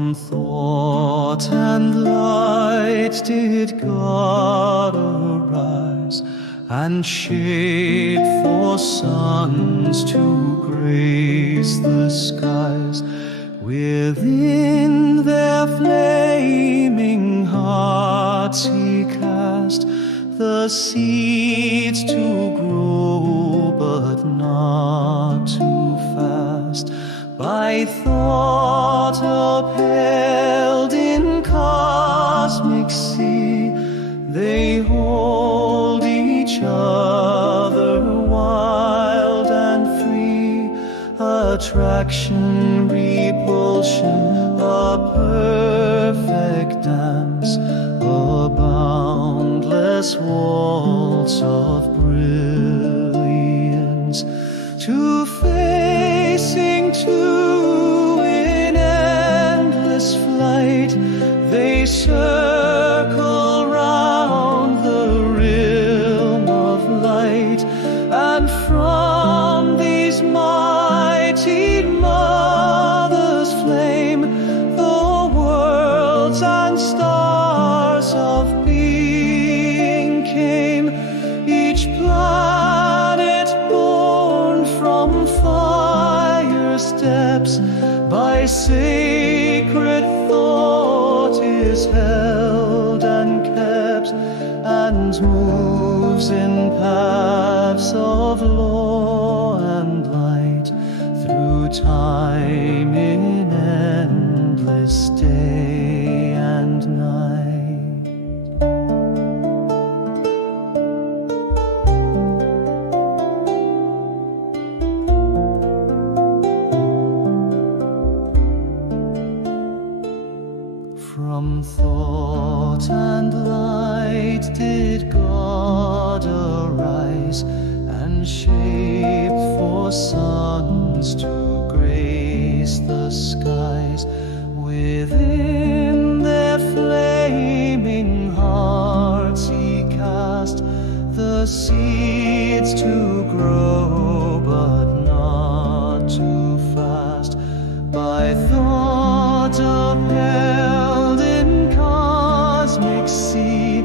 From thought and light did God arise, and shape for sons to grace the skies. Within their flaming hearts He cast the seeds to grow, but not too fast. By thought upheld in cosmic sea, they hold each other wild and free. Attraction, repulsion, a perfect dance, a boundless waltz of brilliance. To facing two in endless flight, they circle round the realm of light, and from these mighty mothers' flame, the worlds and stars of being came. Each planet born from fire steps, by sacred thought is held and kept, and moves in paths of law and light, through time in endless day and night. From thought and light did God arise, and shape for sons to grace the skies. Within their flaming hearts He cast the seeds to grow, but not too fast. By thought upheld in cosmic sea,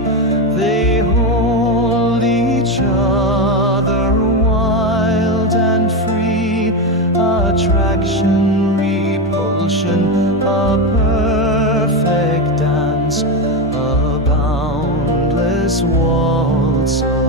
they hold each other wild and free. Attraction, repulsion, a perfect dance, a boundless waltz of